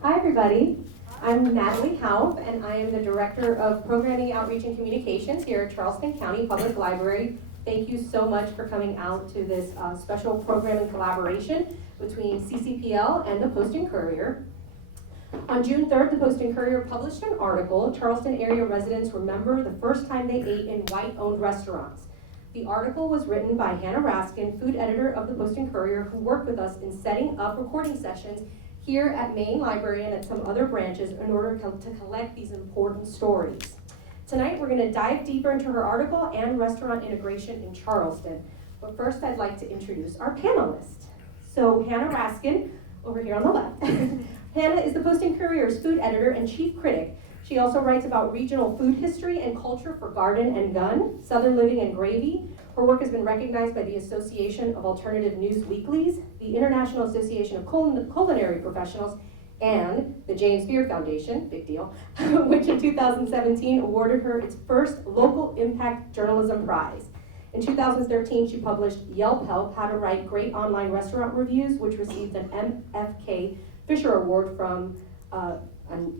Hi everybody, I'm Natalie Haupt and I am the Director of Programming, Outreach, and Communications here at Charleston County Public Library. Thank you so much for coming out to this special program and collaboration between CCPL and the Post and Courier. On June 3rd, the Post and Courier published an article, Charleston area residents remember the first time they ate in white-owned restaurants. The article was written by Hanna Raskin, food editor of the Post and Courier, who worked with us in setting up recording sessions here at Main Library and at some other branches in order to collect these important stories. Tonight, we're going to dive deeper into her article and restaurant integration in Charleston. But first, I'd like to introduce our panelists. So, Hanna Raskin, over here on the left. Hanna is the Post and Courier's food editor and chief critic. She also writes about regional food history and culture for Garden and Gun, Southern Living and Gravy. Her work has been recognized by the Association of Alternative News Weeklies, the International Association of Culinary Professionals, and the James Beard Foundation, big deal, which in 2017 awarded her its first Local Impact Journalism Prize. In 2013, she published Yelp Help, How to Write Great Online Restaurant Reviews, which received an MFK Fisher Award from a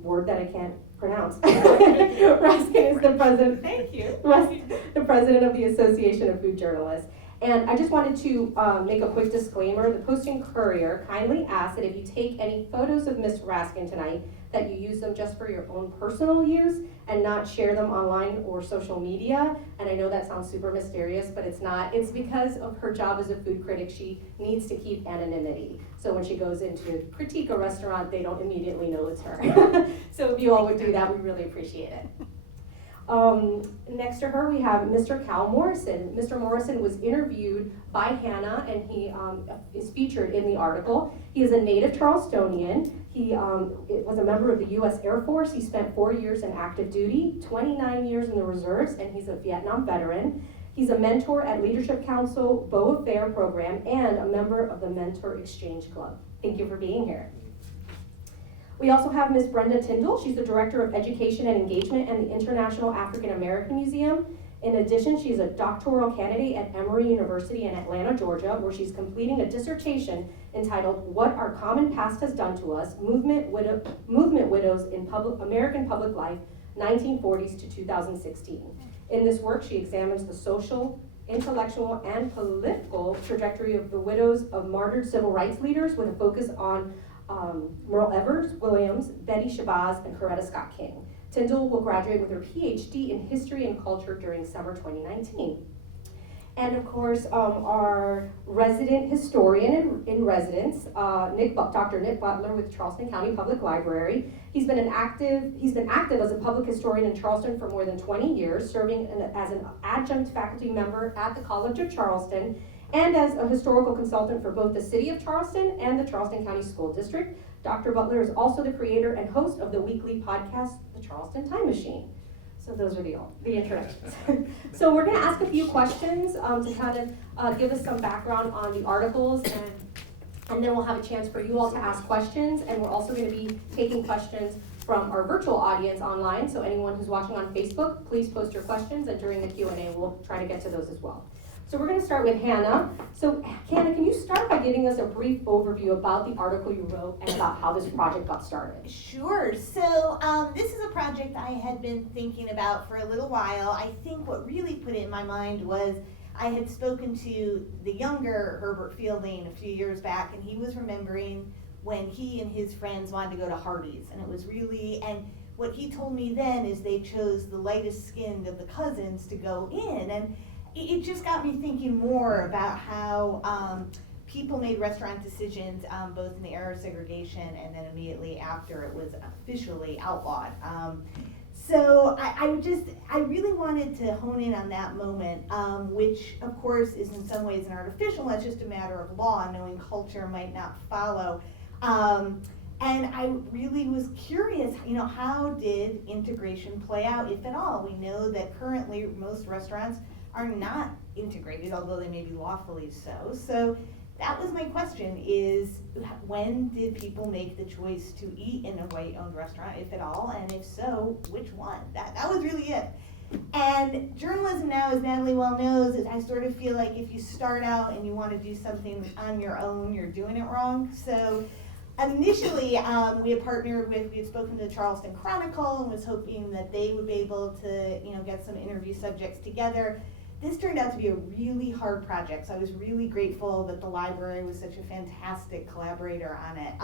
word that I can't pronounce. Raskin is the president. Thank you. The president of the Association of Food Journalists. And I just wanted to make a quick disclaimer. The Post and Courier kindly asks that if you take any photos of Ms. Raskin tonight, that you use them just for your own personal use and not share them online or social media. And I know that sounds super mysterious, but it's not. It's because of her job as a food critic. She needs to keep anonymity. So when she goes in to critique a restaurant, they don't immediately know it's her. So if you all would do that, we really appreciate it. Next to her, we have Mr. Cal Morrison. Mr. Morrison was interviewed by Hanna, and he is featured in the article. He is a native Charlestonian. He was a member of the U.S. Air Force. He spent 4 years in active duty, 29 years in the reserves, and he's a Vietnam veteran. He's a mentor at Leadership Council Beau Affair program and a member of the Mentor Exchange Club. Thank you for being here. We also have Ms. Brenda Tyndall. She's the Director of Education and Engagement at the International African American Museum. In addition, she's a doctoral candidate at Emory University in Atlanta, Georgia, where she's completing a dissertation entitled What Our Common Past Has Done to Us, Movement Widows in American Public Life, 1940s to 2016. In this work, she examines the social, intellectual, and political trajectory of the widows of martyred civil rights leaders with a focus on Merle Evers Williams, Betty Shabazz, and Coretta Scott King. Tyndall will graduate with her PhD in History and Culture during summer 2019. And of course, our resident historian in residence, Dr. Nic Butler with Charleston County Public Library. He's been active as a public historian in Charleston for more than 20 years, serving as an adjunct faculty member at the College of Charleston, and as a historical consultant for both the City of Charleston and the Charleston County School District. Dr. Butler is also the creator and host of the weekly podcast, The Charleston Time Machine. So those are the introductions. So we're gonna ask a few questions to kind of give us some background on the articles, and then we'll have a chance for you all to ask questions, and we're also gonna be taking questions from our virtual audience online, so anyone who's watching on Facebook, please post your questions, and during the Q&A, we'll try to get to those as well. So we're going to start with Hanna. So Hanna, can you start by giving us a brief overview about the article you wrote and about how this project got started? Sure. So this is a project I had been thinking about for a little while. I think what really put it in my mind was I had spoken to the younger Herbert Fielding a few years back, and he was remembering when he and his friends wanted to go to Hardee's, and it was really, and what he told me then is they chose the lightest skinned of the cousins to go in, and it just got me thinking more about how people made restaurant decisions both in the era of segregation and then immediately after it was officially outlawed. So I really wanted to hone in on that moment, which of course is in some ways an artificial one. It's just a matter of law, knowing culture might not follow. And I really was curious, how did integration play out, if at all? We know that currently most restaurants are not integrated, although they may be lawfully so. So that was my question, is when did people make the choice to eat in a white-owned restaurant, if at all, and if so, which one? That was really it. And journalism now, as Natalie well knows, is I sort of feel like if you start out and you want to do something on your own, you're doing it wrong. So initially, we had partnered with, we had spoken to the Charleston Chronicle and was hoping that they would be able to, get some interview subjects together. This turned out to be a really hard project, so I was really grateful that the library was such a fantastic collaborator on it.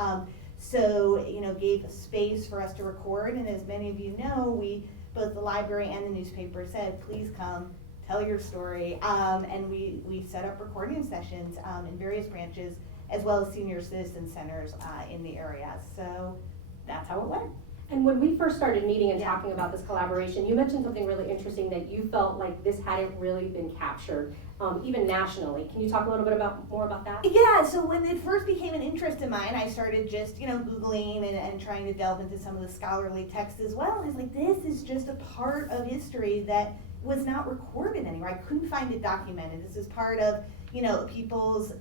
So, gave a space for us to record, and as many of you know, both the library and the newspaper said, please come, tell your story, and we set up recording sessions in various branches, as well as senior citizen centers in the area. So that's how it went. And when we first started meeting and talking about this collaboration, you mentioned something really interesting, that you felt like this hadn't really been captured, even nationally. Can you talk a little bit more about that? Yeah, so when it first became an interest of mine, I started just, Googling and trying to delve into some of the scholarly texts as well. And I was like, this is just a part of history that was not recorded anywhere. I couldn't find it documented. This is part of, people's,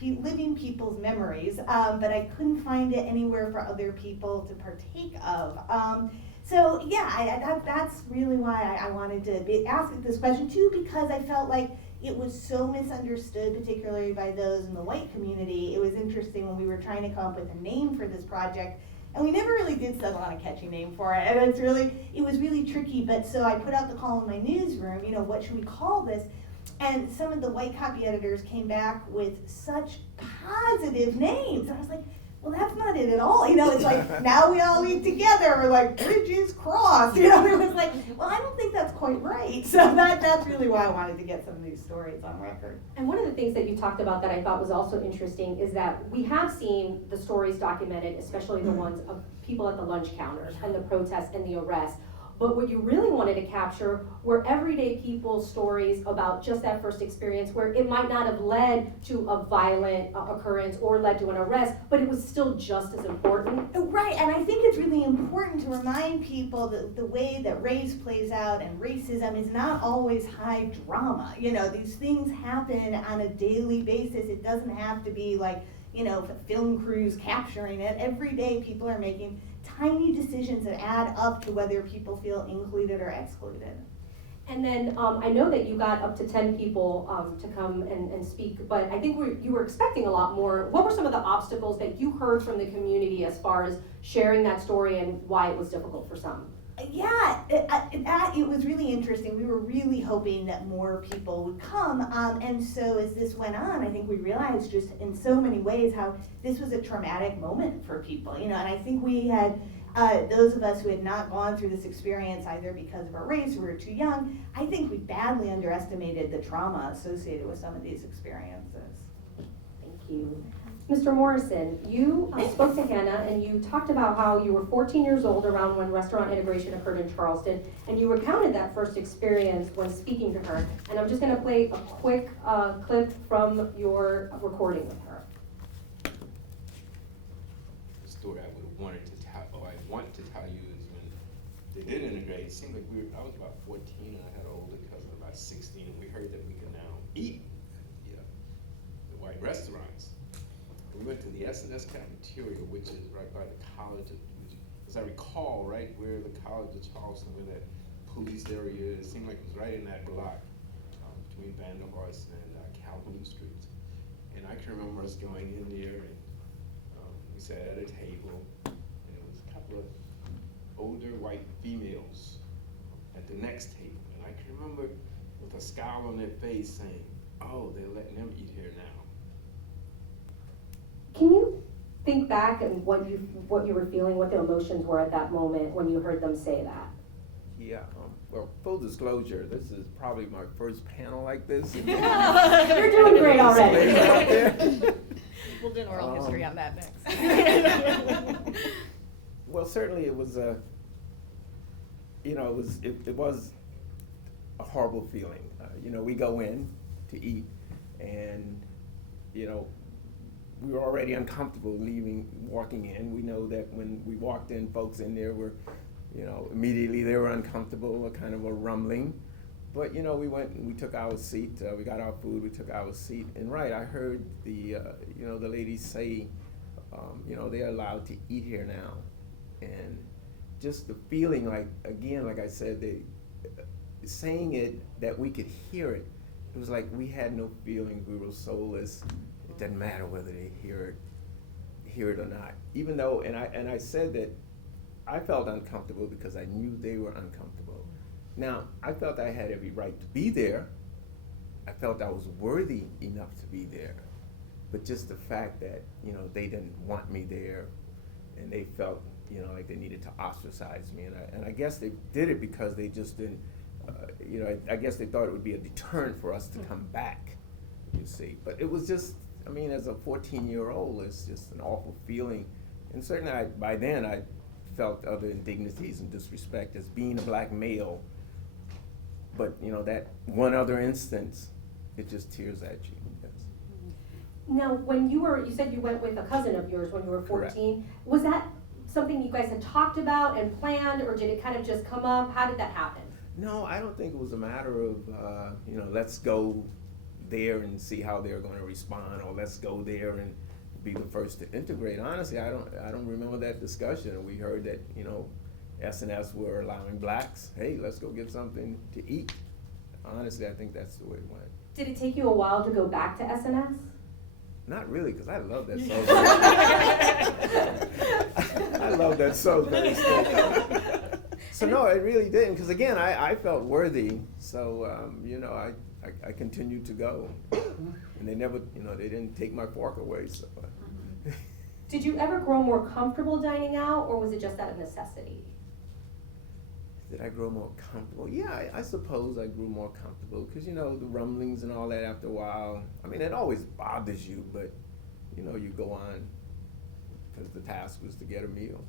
living people's memories, but I couldn't find it anywhere for other people to partake of. So yeah, that's really why I wanted to ask this question too, because I felt like it was so misunderstood, particularly by those in the white community. It was interesting when we were trying to come up with a name for this project, and we never really did settle on a catchy name for it, and it was really tricky. But so I put out the call in my newsroom, what should we call this? And some of the white copy editors came back with such positive names. And I was like, well, that's not it at all. It's like, now we all eat together. We're like, bridges cross. It was like, well, I don't think that's quite right. So that's really why I wanted to get some of these stories on record. And one of the things that you talked about that I thought was also interesting is that we have seen the stories documented, especially the ones of people at the lunch counters and the protests and the arrests. But what you really wanted to capture were everyday people's stories about just that first experience, where it might not have led to a violent occurrence or led to an arrest, but it was still just as important. Right, and I think it's really important to remind people that the way that race plays out and racism is not always high drama. These things happen on a daily basis. It doesn't have to be like, film crews capturing it. Every day people are making tiny decisions that add up to whether people feel included or excluded. And then I know that you got up to 10 people to come and speak, but I think you were expecting a lot more. What were some of the obstacles that you heard from the community as far as sharing that story and why it was difficult for some? Yeah, it was really interesting. We were really hoping that more people would come, and so as this went on, I think we realized just in so many ways how this was a traumatic moment for people, and I think we had, those of us who had not gone through this experience either because of our race or we were too young, I think we badly underestimated the trauma associated with some of these experiences. Thank you. Mr. Morrison, you spoke to Hanna and you talked about how you were 14 years old around when restaurant integration occurred in Charleston, and you recounted that first experience when speaking to her. And I'm just going to play a quick clip from your recording with her. The story I would have wanted to tell, or I want to tell you, is when they did integrate. It seemed like I was about 14 and I had an older cousin about 16, and we heard that we could now eat at the white restaurants. We went to the S&S cafeteria, which is right by the college, as I recall, right where the College of Charleston, where that police area is. It seemed like it was right in that block between Vanderhorst and Calhoun Street. And I can remember us going in there, and we sat at a table, and there was a couple of older white females at the next table. And I can remember with a scowl on their face saying, oh, they're letting them eat here now. Can you think back and what you were feeling, what the emotions were at that moment when you heard them say that? Yeah, well, full disclosure, this is probably my first panel like this. You're doing great already. We'll do an oral history on that next. Well, certainly it was it was a horrible feeling. We go in to eat, and we were already uncomfortable walking in. We know that when we walked in, folks in there were, immediately they were uncomfortable, a kind of a rumbling. But, we went and we took our seat, we got our food, we took our seat. And right, I heard the ladies say, they're allowed to eat here now. And just the feeling like I said, saying it, that we could hear it, it was like we had no feelings, we were soulless. It doesn't matter whether they hear hear it or not. Even though, and I said that I felt uncomfortable because I knew they were uncomfortable. Now, I felt I had every right to be there. I felt I was worthy enough to be there. But just the fact that, you know, they didn't want me there, and they felt, you know, like they needed to ostracize me. And I guess they did it because they just didn't, you know, I guess they thought it would be a deterrent for us to come back, you see. But it was just, I mean, as a 14-year-old, it's just an awful feeling. And certainly by then I felt other indignities and disrespect as being a black male. But, you know, that one other instance, it just tears at you. Yes. Now, when you said you went with a cousin of yours when you were 14. Correct. Was that something you guys had talked about and planned, or did it kind of just come up? How did that happen? No, I don't think it was a matter of, you know, let's go there and see how they're going to respond, or let's go there and be the first to integrate. Honestly, I don't remember that discussion. We heard that, you know, S&S were allowing blacks, hey, let's go get something to eat. Honestly, I think that's the way it went. Did it take you a while to go back to S&S? Not really, because I love that Salisbury. I love that Salisbury steak. So no, it really didn't, because again, I felt worthy. So, you know, I continued to go. And they never, you know, they didn't take my fork away. So. Did you ever grow more comfortable dining out, or was it just out of necessity? Did I grow more comfortable? Yeah, I suppose I grew more comfortable because, you know, the rumblings and all that after a while. I mean, it always bothers you, but, you know, you go on because the task was to get a meal.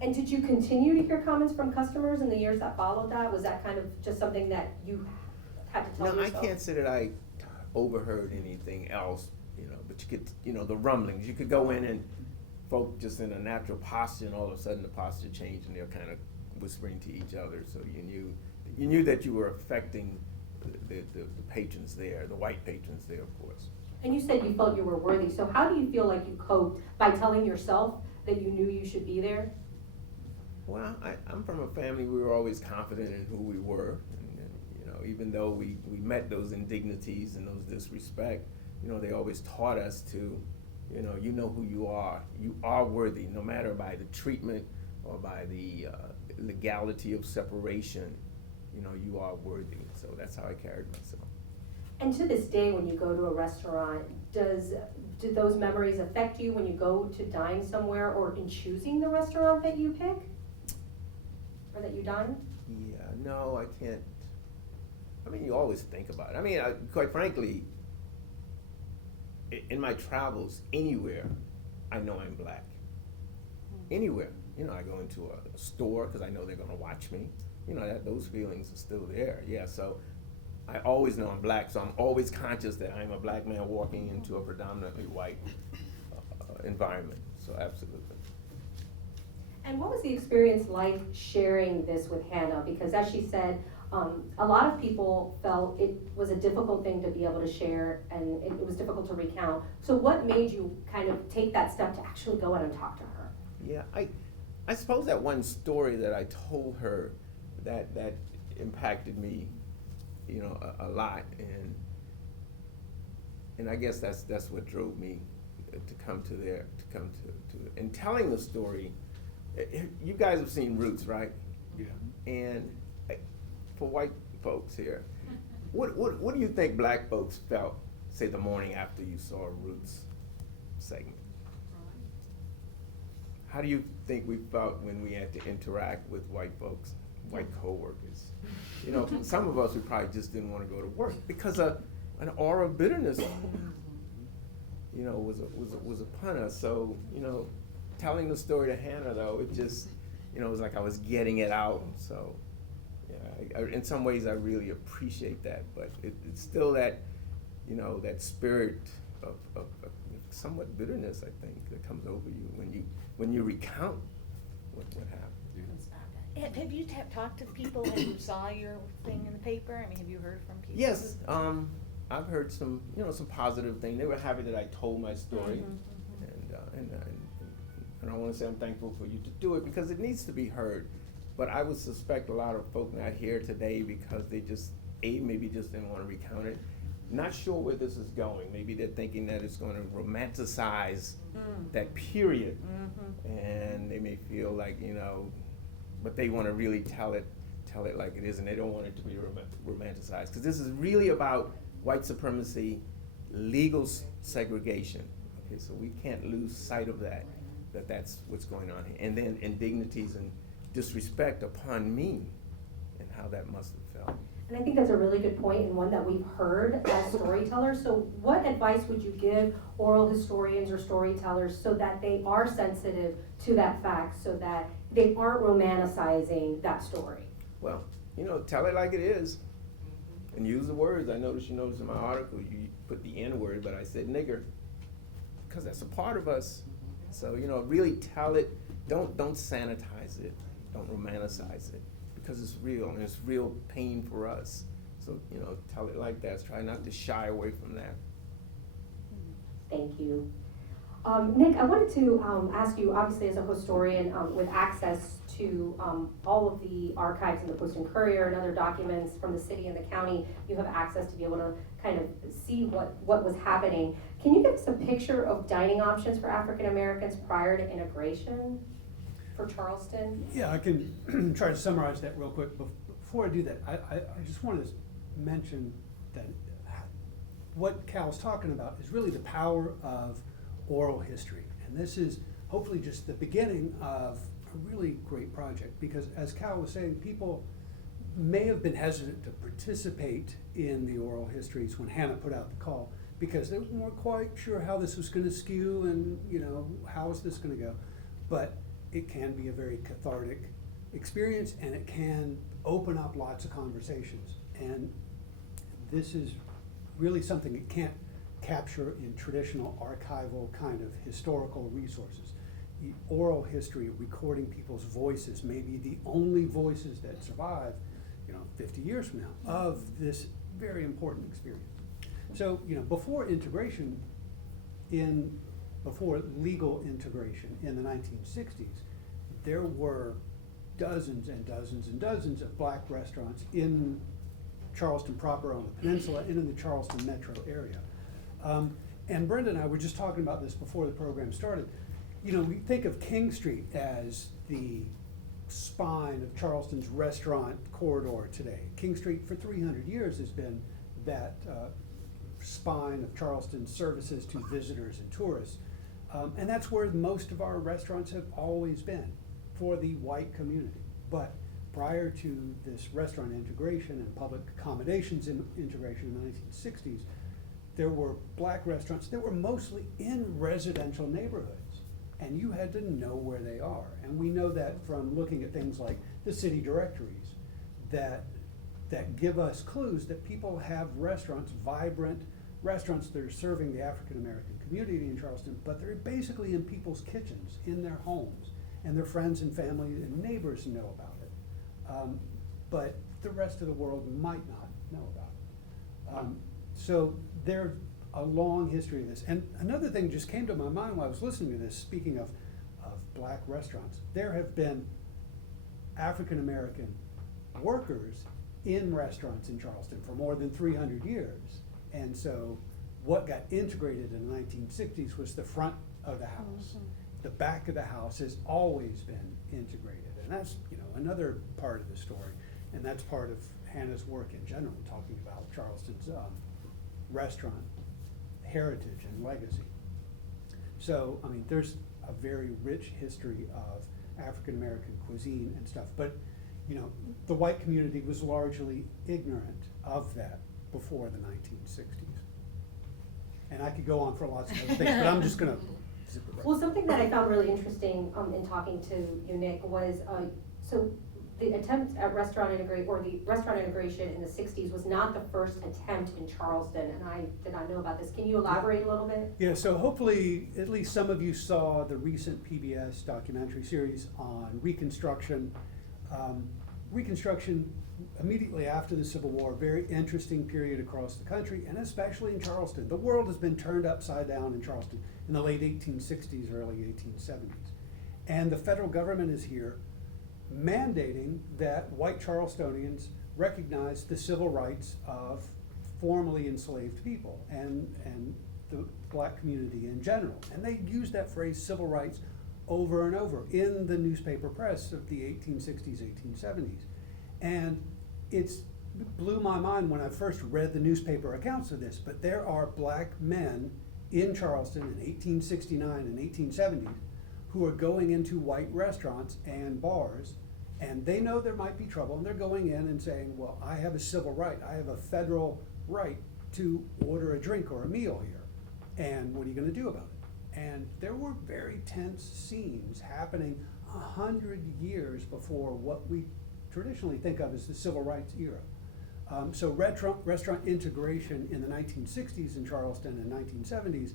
And did you continue to hear comments from customers in the years that followed that? Was that kind of just something that you had to tell yourself? No, I can't say that I overheard anything else, you know, but you could, you know, the rumblings. You could go in and folk just in a natural posture, and all of a sudden the posture changed, and they're kind of whispering to each other. So you knew that you were affecting the patrons there, the white patrons there, of course. And you said you felt you were worthy. So how do you feel like you coped by telling yourself that you knew you should be there? Well, I'm from a family, we were always confident in who we were. And you know, even though we met those indignities and those disrespect, you know, they always taught us to, you know who you are worthy, no matter by the treatment or by the legality of separation, you know, you are worthy. So that's how I carried myself. And to this day, when you go to a restaurant, do those memories affect you when you go to dine somewhere, or in choosing the restaurant that you pick or that you dine? Yeah, no, I can't. I mean, you always think about it. I mean, quite frankly, in my travels, anywhere, I know I'm black. Anywhere. You know, I go into a store because I know they're going to watch me. You know, those feelings are still there. Yeah, so I always know I'm black, so I'm always conscious that I'm a black man walking into a predominantly white environment. So absolutely. And what was the experience like sharing this with Hanna? Because as she said, a lot of people felt it was a difficult thing to be able to share, and it was difficult to recount. So what made you kind of take that step to actually go out and talk to her? Yeah, I suppose that one story that I told her that impacted me, you know, a lot, and I guess that's what drove me to come to and telling the story. You guys have seen Roots, right? Yeah. And for white folks here, what do you think black folks felt, say, the morning after you saw a Roots segment? How do you think we felt when we had to interact with white folks, white co-workers? You know, some of us, we probably just didn't want to go to work because an aura of bitterness, you know, was upon us. So, you know, telling the story to Hanna, though, it just, you know, it was like I was getting it out. So, yeah, in some ways I really appreciate that, but it's still that, you know, that spirit of somewhat bitterness, I think, that comes over you when you recount what happened. Have you talked to people who saw your thing in the paper? I mean, have you heard from people? Yes, I've heard some positive things. They were happy that I told my story, and I want to say I'm thankful for you to do it because it needs to be heard. But I would suspect a lot of folk not here today because they just maybe just didn't want to recount it, not sure where this is going. Maybe they're thinking that it's going to romanticize that period, and they may feel like, you know, but they want to really tell it like it is, and they don't want it to be romanticized, because this is really about white supremacy, legal segregation. Okay, so we can't lose sight of that's what's going on here, and then indignities and disrespect upon me, and how that must have felt. And I think that's a really good point, and one that we've heard as storytellers. So what advice would you give oral historians or storytellers so that they are sensitive to that fact, so that they aren't romanticizing that story? Well, you know, tell it like it is, and use the words. I noticed you noticed in my article, you put the N word, but I said nigger, because that's a part of us. So, you know, really tell it, don't sanitize it, don't romanticize it, because it's real, and it's real pain for us. So, you know, tell it like that. Try not to shy away from that. Thank you. Nic, I wanted to ask you, obviously as a historian with access to all of the archives in the Post and Courier and other documents from the city and the county, you have access to be able to kind of see what was happening. Can you give us a picture of dining options for African Americans prior to integration for Charleston? Yeah, I can try to summarize that real quick. Before I do that, I just want to mention that what Cal's talking about is really the power of oral history. And this is hopefully just the beginning of a really great project, because as Cal was saying, people may have been hesitant to participate in the oral histories when Hanna put out the call, because they weren't quite sure how this was going to skew and, you know, how is this going to go. But it can be a very cathartic experience, and it can open up lots of conversations. And this is really something it can't capture in traditional archival kind of historical resources. The oral history, recording people's voices, may be the only voices that survive, you know, 50 years from now, of this very important experience. So, you know, before legal integration in the 1960s, there were dozens and dozens and dozens of black restaurants in Charleston proper, on the peninsula, and in the Charleston metro area. And Brenda and I were just talking about this before the program started. You know, we think of King Street as the spine of Charleston's restaurant corridor today. King Street for 300 years has been that spine of Charleston's services to visitors and tourists. And that's where most of our restaurants have always been, for the white community. But prior to this restaurant integration and public accommodations integration in the 1960s, there were black restaurants that were mostly in residential neighborhoods, and you had to know where they are. And we know that from looking at things like the city directories that give us clues that people have restaurants, vibrant restaurants that are serving the African American community in Charleston, but they're basically in people's kitchens, in their homes, and their friends and family and neighbors know about it. But the rest of the world might not know about it. So there's a long history of this. And another thing just came to my mind while I was listening to this, speaking of black restaurants. There have been African American workers in restaurants in Charleston for more than 300 years. And so what got integrated in the 1960s was the front of the house. Mm-hmm. The back of the house has always been integrated. And that's, you know, another part of the story. And that's part of Hanna's work in general, talking about Charleston's restaurant heritage and legacy. So, I mean, there's a very rich history of African American cuisine and stuff, but, you know, the white community was largely ignorant of that before the 1960s. And I could go on for lots of other things, but I'm just gonna zip it right. Well, something that I found really interesting in talking to you, Nic, was so the attempt at restaurant integration in the 60s was not the first attempt in Charleston, and I did not know about this. Can you elaborate a little bit? Yeah, so hopefully at least some of you saw the recent PBS documentary series on Reconstruction. Reconstruction immediately after the Civil War, very interesting period across the country, and especially in Charleston. The world has been turned upside down in Charleston in the late 1860s, early 1870s. And the federal government is here mandating that white Charlestonians recognize the civil rights of formerly enslaved people and the black community in general. And they used that phrase civil rights over and over in the newspaper press of the 1860s, 1870s. And it blew my mind when I first read the newspaper accounts of this, but there are black men in Charleston in 1869 and 1870s who are going into white restaurants and bars, and they know there might be trouble, and they're going in and saying, well, I have a civil right, I have a federal right to order a drink or a meal here, and what are you gonna do about it? And there were very tense scenes happening 100 years before what we traditionally think of as the civil rights era. So restaurant integration in the 1960s in Charleston and 1970s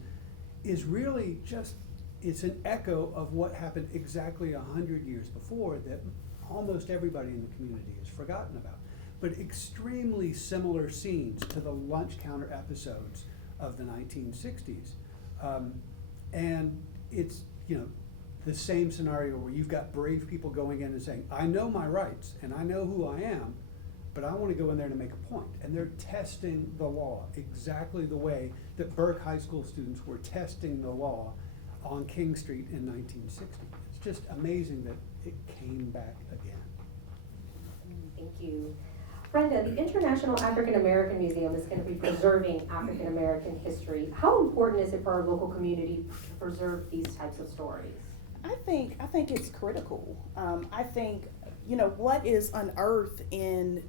is really just, it's an echo of what happened exactly 100 years before that almost everybody in the community has forgotten about. But extremely similar scenes to the lunch counter episodes of the 1960s. And it's, you know, the same scenario where you've got brave people going in and saying, I know my rights and I know who I am, but I want to go in there to make a point. And they're testing the law exactly the way that Burke High School students were testing the law on King Street in 1960. It's just amazing that it came back again. Thank you. Brenda, the International African American Museum is going to be preserving African American history. How important is it for our local community to preserve these types of stories? I think it's critical. I think, you know, what is unearthed in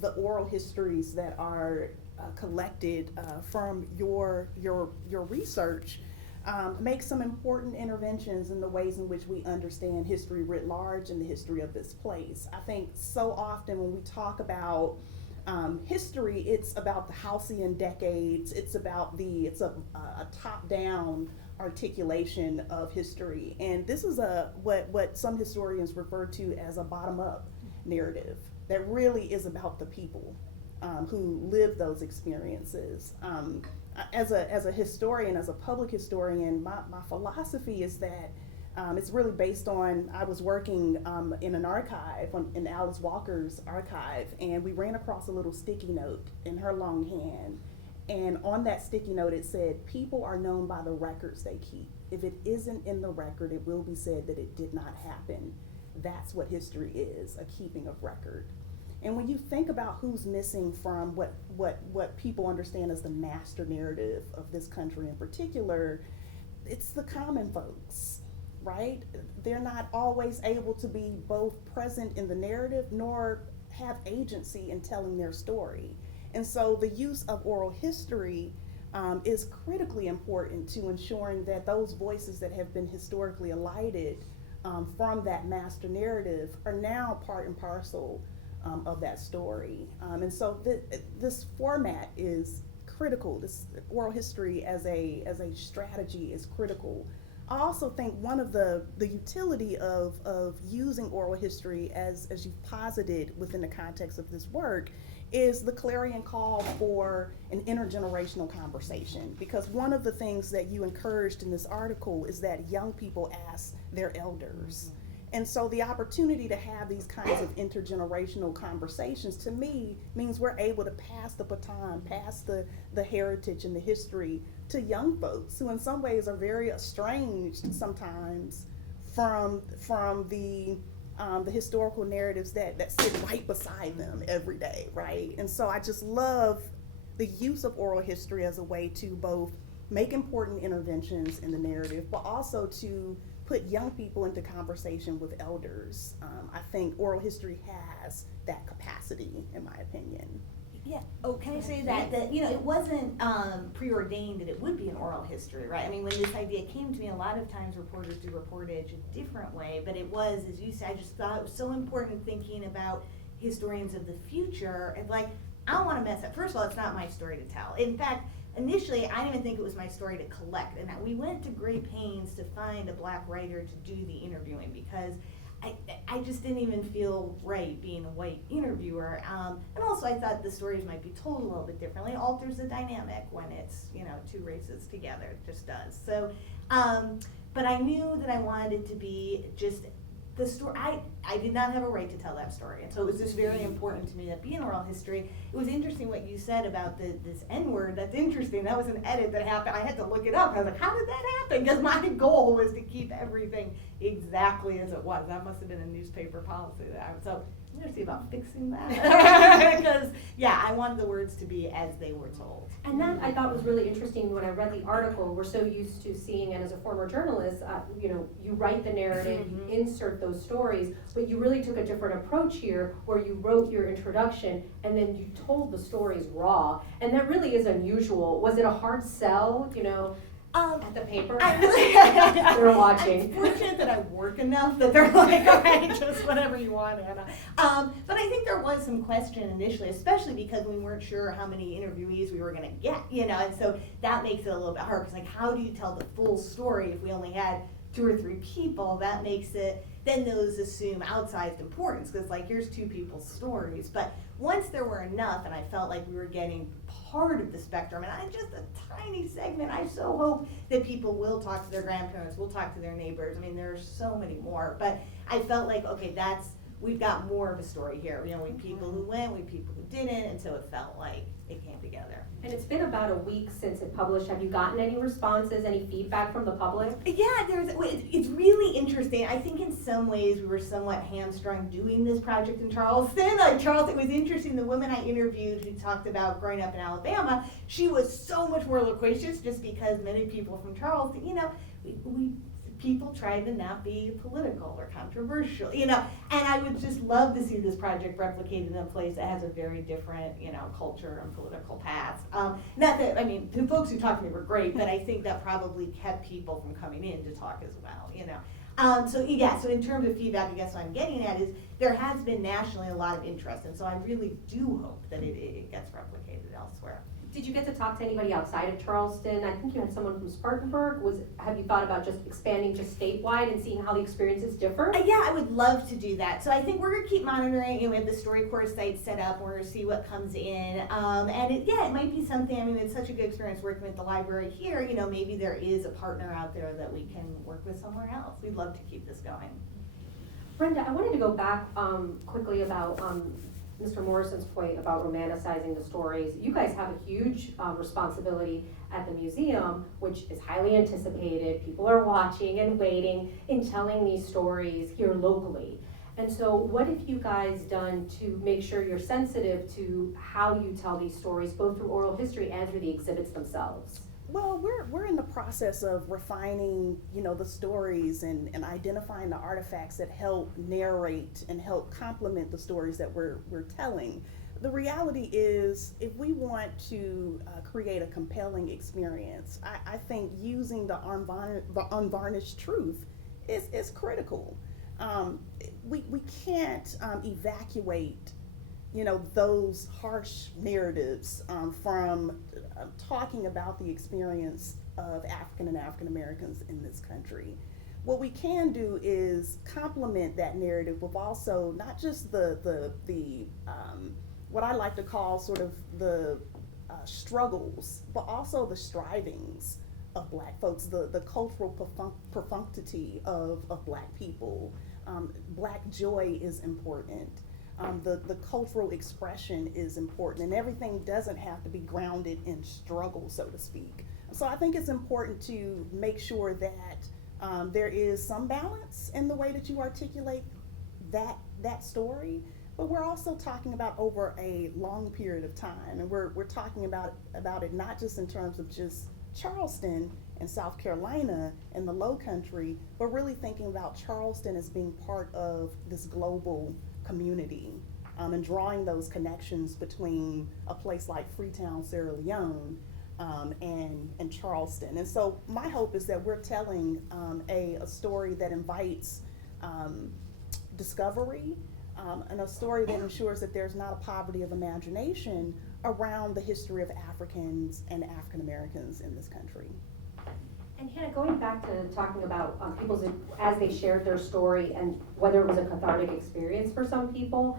the oral histories that are collected from your research makes some important interventions in the ways in which we understand history writ large and the history of this place. I think so often when we talk about history, it's about the halcyon decades. It's about a top-down articulation of history, and this is what some historians refer to as a bottom-up narrative that really is about the people who live those experiences. As a historian, as a public historian, my philosophy is that it's really based on, I was working in an archive, in Alice Walker's archive, and we ran across a little sticky note in her long hand. And on that sticky note, it said, people are known by the records they keep. If it isn't in the record, it will be said that it did not happen. That's what history is, a keeping of record. And when you think about who's missing from what people understand as the master narrative of this country in particular, it's the common folks, right? They're not always able to be both present in the narrative nor have agency in telling their story. And so the use of oral history is critically important to ensuring that those voices that have been historically elided from that master narrative are now part and parcel of that story. And so this format is critical. This oral history as a strategy is critical. I also think one of the utility of using oral history as you've posited within the context of this work is the clarion call for an intergenerational conversation. Because one of the things that you encouraged in this article is that young people ask their elders. And so the opportunity to have these kinds of intergenerational conversations, to me, means we're able to pass the baton, pass the heritage and the history to young folks who in some ways are very estranged sometimes from the historical narratives that sit right beside them every day, right? And so I just love the use of oral history as a way to both make important interventions in the narrative, but also to put young people into conversation with elders. I think oral history has that capacity, in my opinion. Yeah. Oh, can I say that it wasn't preordained that it would be an oral history, right? I mean, when this idea came to me, a lot of times reporters do reportage a different way, but it was, as you said, I just thought it was so important thinking about historians of the future. And like, I don't want to mess up. First of all, it's not my story to tell. In fact, initially, I didn't even think it was my story to collect. And we went to great pains to find a black writer to do the interviewing because I just didn't even feel right being a white interviewer. And also I thought the stories might be told a little bit differently. It alters the dynamic when it's, two races together. It just does. So, but I knew that I wanted it to be just the story, I did not have a right to tell that story. And so it was just very important to me that being oral history, it was interesting what you said about this N-word. That's interesting. That was an edit that happened. I had to look it up. I was like, how did that happen? Because my goal was to keep everything exactly as it was. That must have been a newspaper policy. So I'm going to see about fixing that. Because, yeah, I wanted the words to be as they were told. And that I thought was really interesting when I read the article. We're so used to seeing, and as a former journalist, you write the narrative, you insert those stories, but you really took a different approach here where you wrote your introduction and then you told the stories raw. And that really is unusual. Was it a hard sell, at the paper? They're watching. I'm fortunate that I work enough that they're like, all right, just whatever you want, Anna. But I think there was some question initially, especially because we weren't sure how many interviewees we were going to get, and so that makes it a little bit hard, because like, how do you tell the full story if we only had 2 or 3 people? That makes it, then those assume outsized importance, because like, here's 2 people's stories. But once there were enough, and I felt like we were getting part of the spectrum, and I'm just a tiny segment, I so hope that people will talk to their grandparents, will talk to their neighbors. I mean, there are so many more, but I felt like, okay, we've got more of a story here. We have people who went, we have people who didn't, and so it felt like it came together. And it's been about a week since it published. Have you gotten any responses, any feedback from the public? Yeah, it's really interesting. I think in some ways we were somewhat hamstrung doing this project in Charleston. It was interesting. The woman I interviewed who talked about growing up in Alabama, she was so much more loquacious, just because many people from Charleston, people try to not be political or controversial, and I would just love to see this project replicated in a place that has a very different, culture and political past. Not that, the folks who talked to me were great, but I think that probably kept people from coming in to talk as well, So in terms of feedback, I guess what I'm getting at is there has been nationally a lot of interest, and so I really do hope that it gets replicated elsewhere. Did you get to talk to anybody outside of Charleston? I think you had someone from Spartanburg. Have you thought about just expanding just statewide and seeing how the experiences differ? Yeah, I would love to do that. So I think we're going to keep monitoring. We have the StoryCorps site set up. We're going to see what comes in. And it might be something, it's such a good experience working with the library here. Maybe there is a partner out there that we can work with somewhere else. We'd love to keep this going. Brenda, I wanted to go back quickly about Mr. Morrison's point about romanticizing the stories. You guys have a huge responsibility at the museum, which is highly anticipated. People are watching and waiting in telling these stories here locally. And so what have you guys done to make sure you're sensitive to how you tell these stories, both through oral history and through the exhibits themselves? Well, we're in the process of refining, the stories and identifying the artifacts that help narrate and help complement the stories that we're telling. The reality is, if we want to create a compelling experience, I think using the unvarnished truth is critical. We can't evacuate those harsh narratives from talking about the experience of African and African Americans in this country. What we can do is complement that narrative with also not just the what I like to call sort of the struggles, but also the strivings of Black folks, the cultural profundity of Black people. Black joy is important. The cultural expression is important, and everything doesn't have to be grounded in struggle, so to speak. So I think it's important to make sure that there is some balance in the way that you articulate that story, but we're also talking about over a long period of time, and we're talking about it not just in terms of just Charleston and South Carolina and the Lowcountry, but really thinking about Charleston as being part of this global community, and drawing those connections between a place like Freetown, Sierra Leone, and Charleston. And so my hope is that we're telling a story that invites discovery, and a story that ensures that there's not a poverty of imagination around the history of Africans and African Americans in this country. And Hanna, going back to talking about people's, as they shared their story and whether it was a cathartic experience for some people,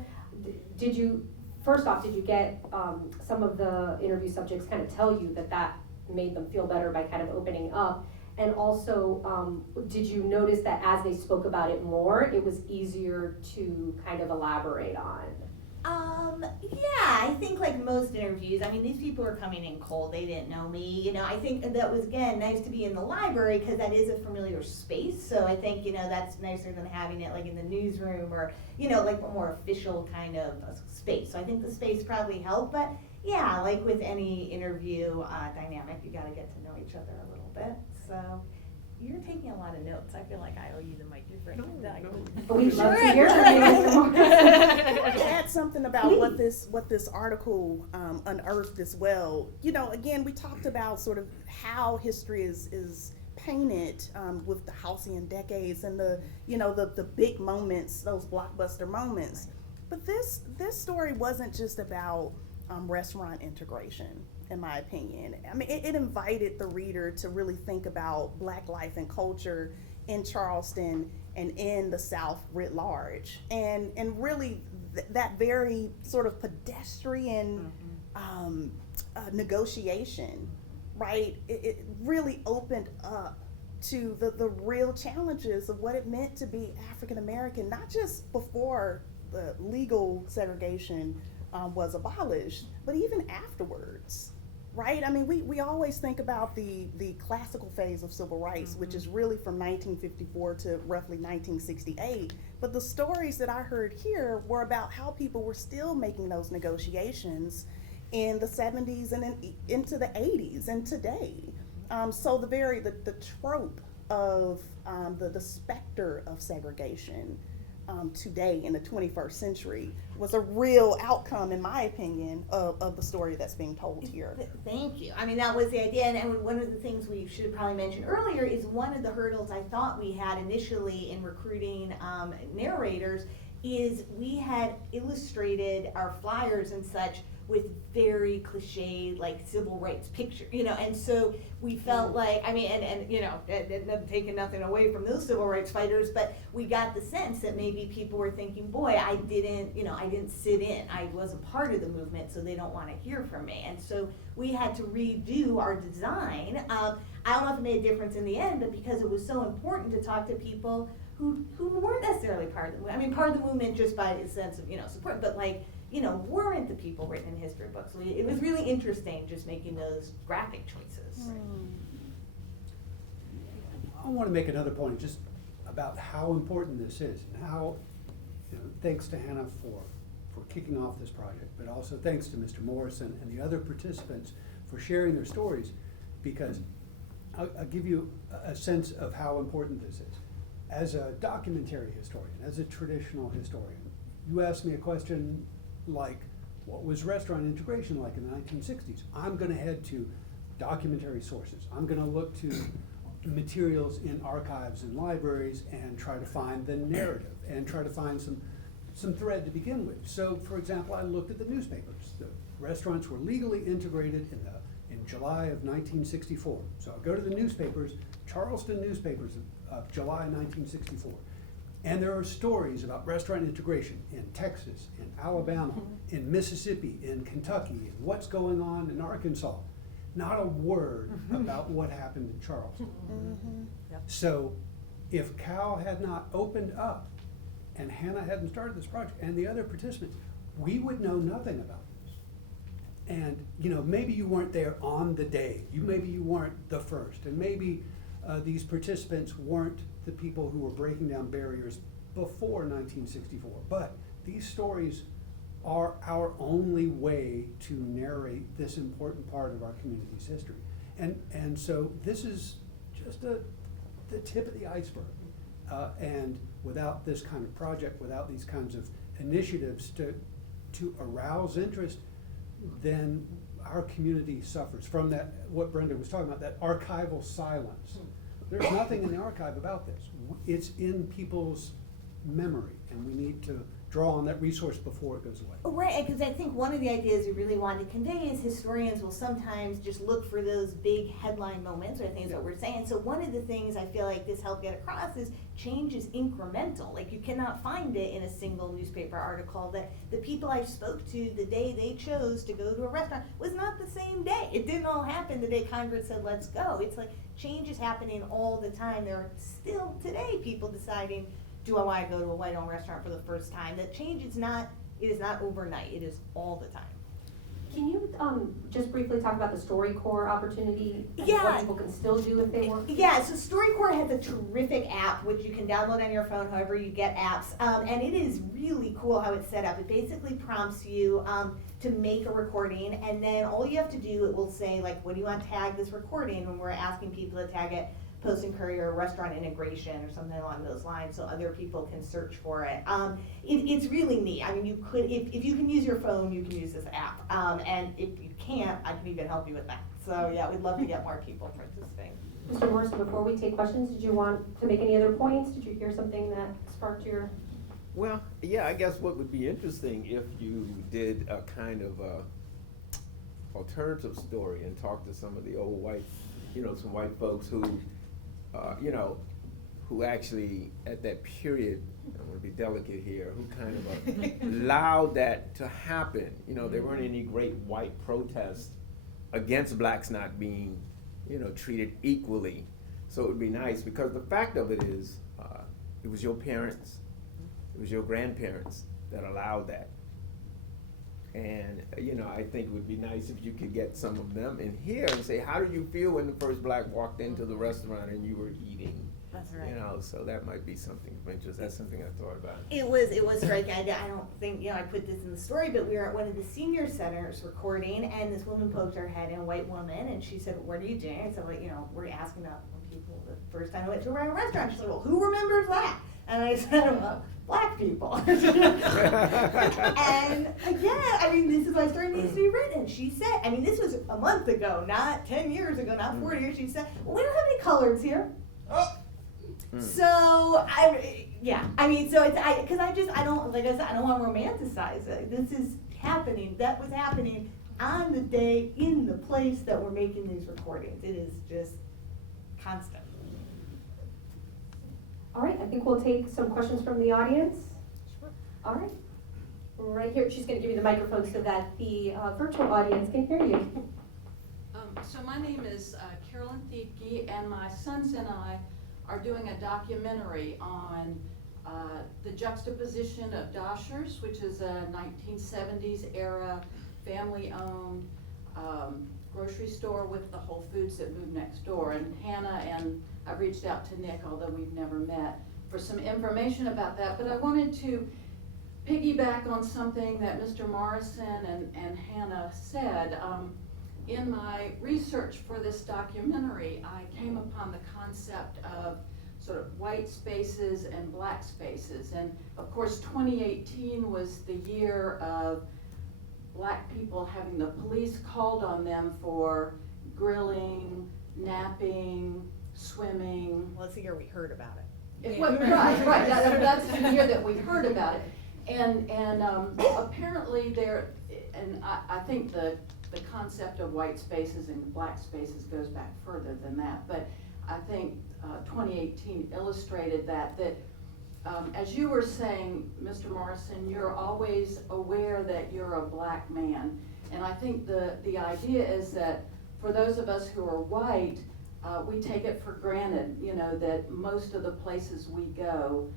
did you get some of the interview subjects kind of tell you that made them feel better by kind of opening up? And also, did you notice that as they spoke about it more, it was easier to kind of elaborate on? Yeah, I think like most interviews, I mean, these people are coming in cold, they didn't know me, you know, I think that was, again, nice to be in the library, because that is a familiar space, so I think, you know, that's nicer than having it like in the newsroom, or, you know, like a more official kind of space, so I think the space probably helped, but yeah, like with any interview dynamic, you gotta get to know each other a little bit, so. You're taking a lot of notes. I feel like I owe you the mic. You're bringing it down. But we'd love to hear from you, Mr. Morrison. Can I add something about what this article unearthed as well? You know, again, we talked about sort of how history is painted with the halcyon decades and the big moments, those blockbuster moments. But this story wasn't just about restaurant integration, in my opinion. I mean, it invited the reader to really think about Black life and culture in Charleston and in the South writ large, and really that very sort of pedestrian negotiation, right? It really opened up to the real challenges of what it meant to be African American, not just before the legal segregation was abolished, but even afterwards. Right? I mean, we always think about the classical phase of civil rights, which is really from 1954 to roughly 1968. But the stories that I heard here were about how people were still making those negotiations in the 70s and into the 80s and today. So the trope of the specter of segregation today in the 21st century was a real outcome, in my opinion, of the story that's being told here. Thank you. I mean, that was the idea, and one of the things we should have probably mentioned earlier is one of the hurdles I thought we had initially in recruiting narrators is we had illustrated our flyers and such with very cliche, like, civil rights picture, you know, and so we felt like, I mean, and you know, taking nothing away from those civil rights fighters, but we got the sense that maybe people were thinking, boy, I didn't sit in, I wasn't part of the movement, so they don't want to hear from me, and so we had to redo our design. I don't know if it made a difference in the end, but because it was so important to talk to people who weren't necessarily part of the movement, I mean, part of the movement just by the sense of, you know, support, but like, you know, weren't the people written in history books. So it was really interesting just making those graphic choices. I want to make another point just about how important this is, and how, you know, thanks to Hanna for kicking off this project, but also thanks to Mr. Morrison and the other participants for sharing their stories, because I'll give you a sense of how important this is. As a documentary historian, as a traditional historian, you asked me a question like, what was restaurant integration like in the 1960s? I'm going to head to documentary sources. I'm going to look to materials in archives and libraries and try to find the narrative and try to find some thread to begin with. So, for example, I looked at the newspapers. The restaurants were legally integrated in July of 1964. So I go to the newspapers, Charleston newspapers of July 1964. And there are stories about restaurant integration in Texas, in Alabama, in Mississippi, in Kentucky, and what's going on in Arkansas. Not a word about what happened in Charleston. Yep. So if Cal had not opened up and Hanna hadn't started this project and the other participants, we would know nothing about this. And, you know, maybe you weren't there on the day. Maybe you weren't the first. And maybe these participants weren't the people who were breaking down barriers before 1964. But these stories are our only way to narrate this important part of our community's history. And so this is just the tip of the iceberg. And without this kind of project, without these kinds of initiatives to arouse interest, then our community suffers from that, what Brenda was talking about, that archival silence. There's nothing in the archive about this. It's in people's memory, and we need to draw on that resource before it goes away. Right, because I think one of the ideas we really wanted to convey is historians will sometimes just look for those big headline moments, or I think is what we're saying. So one of the things I feel like this helped get across is change is incremental. Like you cannot find it in a single newspaper article. That the people I spoke to the day they chose to go to a restaurant was not the same day. It didn't all happen the day Congress said let's go. It's like change is happening all the time. There are still today people deciding, do I want to go to a white-owned restaurant for the first time? That change is not, it is not overnight, it is all the time. Can you just briefly talk about the StoryCorps opportunity and Yeah. what people can still do if they want? Yeah, so StoryCorps has a terrific app which you can download on your phone, however you get apps, and it is really cool how it's set up. It basically prompts you to make a recording, and then all you have to do, it will say like, what do you want to tag this recording, when we're asking people to tag it Post and Courier restaurant integration or something along those lines, so other people can search for it. It's really neat. I mean, you could, if you can use your phone, you can use this app. And if you can't, I can even help you with that. So yeah, we'd love to get more people participating. Mr. Morrison, before we take questions, did you want to make any other points? Did you hear something that sparked your? Well, yeah, I guess what would be interesting if you did a kind of alternative story and talked to some of the old white, some white folks who, who actually at that period, I want to be delicate here, who kind of allowed that to happen. There weren't any great white protests against blacks not being, treated equally. So it would be nice, because the fact of it is, it was your parents, it was your grandparents that allowed that. And, I think it would be nice if you could get some of them in here and say, how did you feel when the first black walked into the restaurant and you were eating? That's right. So that might be something of interest. That's something I thought about. It was striking. I don't think, I put this in the story, but we were at one of the senior centers recording, and this woman poked her head in, a white woman, and she said, what are you doing? I said, well, we're asking about when people, the first time I went to a restaurant. She said, well, who remembers that? And I said, well, black people. And again, this is why a story needs to be written. She said, this was a month ago, not 10 years ago, not 40 years. She said, well, we don't have any coloreds here. So, so it's, I don't, like I said, I don't want to romanticize it. This is happening. That was happening on the day, in the place that we're making these recordings. It is just constant. All right, I think we'll take some questions from the audience. Sure. All right, right here, she's gonna give you the microphone so that the virtual audience can hear you. So my name is Carolyn Thiedke, and my sons and I are doing a documentary on the juxtaposition of Doshers, which is a 1970s era family-owned grocery store with the Whole Foods that moved next door. And Hanna and I've reached out to Nick, although we've never met, for some information about that. But I wanted to piggyback on something that Mr. Morrison and Hanna said. In my research for this documentary, I came upon the concept of sort of white spaces and black spaces. And of course, 2018 was the year of black people having the police called on them for grilling, napping, swimming. Well, it's the year we heard about it. Right. That's the year that we heard about it. And apparently I think the concept of white spaces and black spaces goes back further than that. But I think 2018 illustrated that as you were saying, Mr. Morrison, you're always aware that you're a black man. And I think the idea is that for those of us who are white, we take it for granted, that most of the places we go,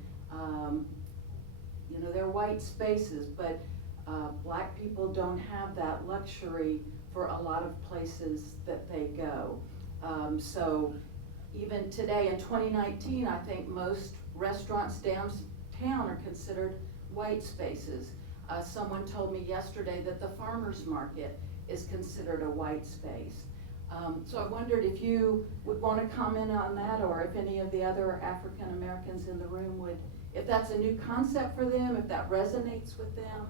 they're white spaces, but black people don't have that luxury for a lot of places that they go. So even today in 2019, I think most restaurants downtown are considered white spaces. Someone told me yesterday that the farmer's market is considered a white space. So I wondered if you would want to comment on that, or if any of the other African Americans in the room would, if that's a new concept for them, if that resonates with them.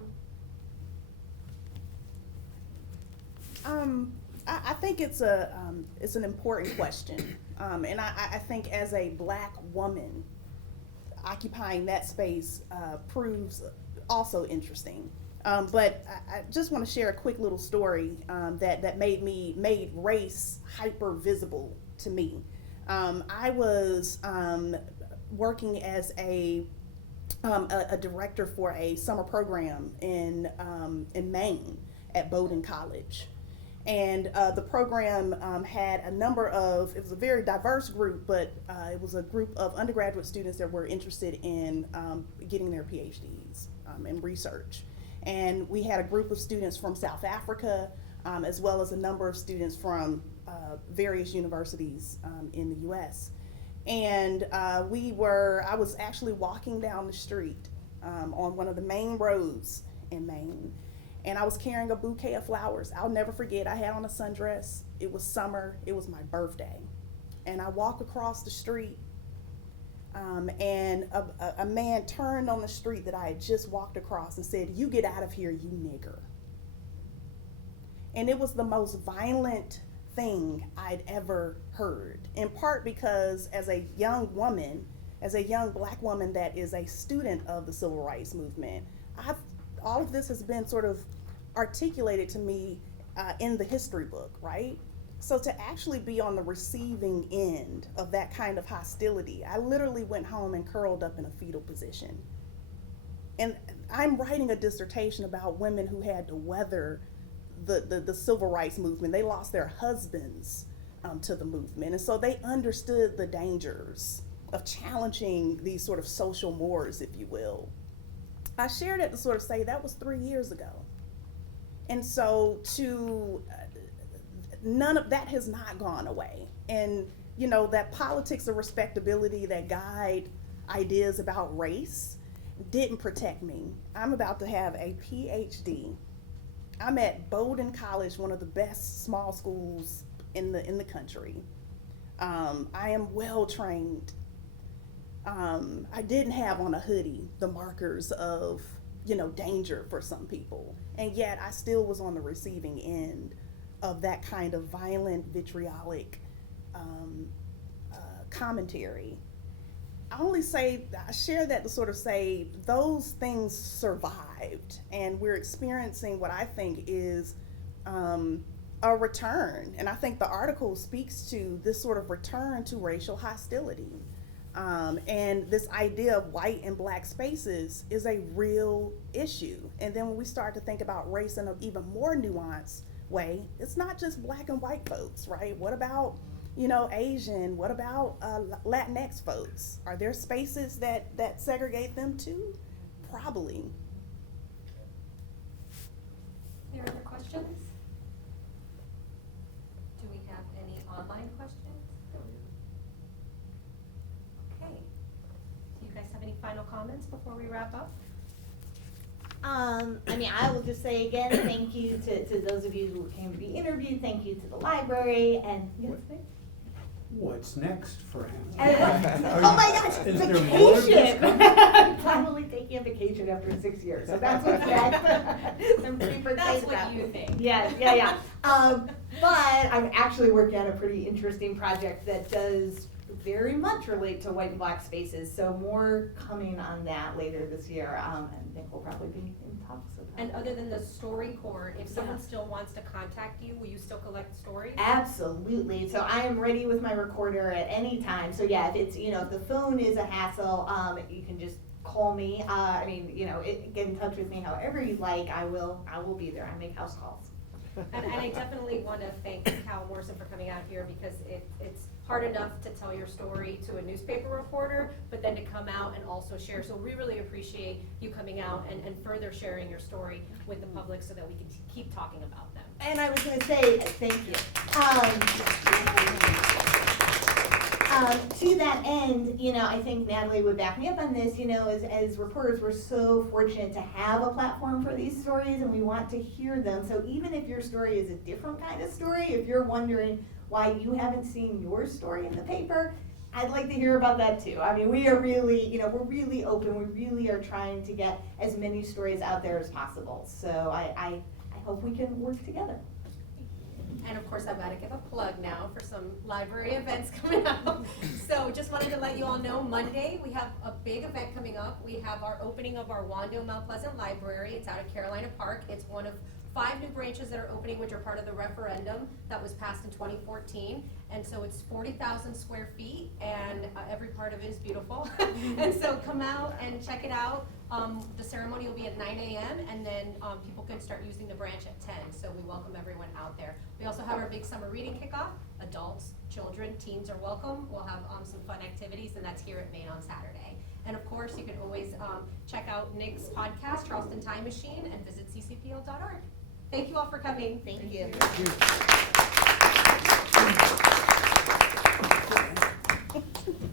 I think it's an important question, and I think as a black woman, occupying that space proves also interesting. But I just want to share a quick little story that made race hyper visible to me. I was working as a director for a summer program in Maine at Bowdoin College. And the program had a number of, it was a very diverse group, but it was a group of undergraduate students that were interested in getting their PhDs in research. And we had a group of students from South Africa, as well as a number of students from various universities in the US. And I was actually walking down the street on one of the main roads in Maine, and I was carrying a bouquet of flowers. I'll never forget, I had on a sundress, it was summer, it was my birthday. And I walk across the street, and a man turned on the street that I had just walked across and said, "You get out of here, you nigger." And it was the most violent thing I'd ever heard, in part because as a young Black woman that is a student of the Civil Rights Movement, all of this has been sort of articulated to me in the history book, right? So to actually be on the receiving end of that kind of hostility, I literally went home and curled up in a fetal position. And I'm writing a dissertation about women who had to weather the Civil Rights Movement. They lost their husbands to the movement, and so they understood the dangers of challenging these sort of social mores, if you will. I share that to sort of say that was 3 years ago. And so none of that has not gone away. And you know, that politics of respectability that guide ideas about race didn't protect me. I'm about to have a PhD. I'm at Bowdoin College, one of the best small schools in the country. I am well trained. I didn't have on a hoodie the markers of, you know, danger for some people, and yet I still was on the receiving end of that kind of violent, vitriolic commentary. I share that to sort of say those things survived, and we're experiencing what I think is a return. And I think the article speaks to this sort of return to racial hostility. And this idea of white and Black spaces is a real issue. And then when we start to think about race in an even more nuanced way, it's not just Black and white folks, right? What about, you know, Asian? What about Latinx folks? Are there spaces that segregate them too? Probably. Any other questions? Do we have any online questions? Okay. Do you guys have any final comments before we wrap up? I mean, I will just say again, thank you to those of you who came to be interviewed. Thank you to the library, and What's next for Hanna? oh my gosh, Is there more of this vacation! coming? I'm probably taking a vacation after 6 years, so that's what's next. I'm super That's excited what about you it. think. Yeah. But I'm actually working on a pretty interesting project that does very much relate to white and Black spaces, so more coming on that later this year. I think we'll probably be in talks about And that. other than the story court, if someone Yeah. still wants to contact you, will you still collect stories? Absolutely. So I am ready with my recorder at any time. So yeah, if it's, you know, if the phone is a hassle, you can just call me. I mean, you know, get in touch with me however you'd like. I will be there. I make house calls. And I definitely want to thank Cal Morrison for coming out here, because it's hard enough to tell your story to a newspaper reporter, but then to come out and also share. So we really appreciate you coming out and further sharing your story with the public so that we can keep talking about them. And I was going to say, thank you. To that end, you know, I think Natalie would back me up on this, you know, as reporters, we're so fortunate to have a platform for these stories, and we want to hear them. So even if your story is a different kind of story, if you're wondering why you haven't seen your story in the paper, I'd like to hear about that too. I mean, we are really, you know, we're really open. We really are trying to get as many stories out there as possible. So I hope we can work together. And of course, I've got to give a plug now for some library events coming up. So just wanted to let you all know, Monday, we have a big event coming up. We have our opening of our Wando Mount Pleasant Library. It's out at Carolina Park. It's one of 5 new branches that are opening, which are part of the referendum that was passed in 2014. And so it's 40,000 square feet, and every part of it is beautiful. And so come out and check it out. The ceremony will be at 9 a.m. and then people can start using the branch at 10. So we welcome everyone out there. We also have our big summer reading kickoff. Adults, children, teens are welcome. We'll have some fun activities, and that's here at Maine on Saturday. And of course, you can always check out Nic's podcast, Charleston Time Machine, and visit ccpl.org. Thank you all for coming. Thank you. Thank you.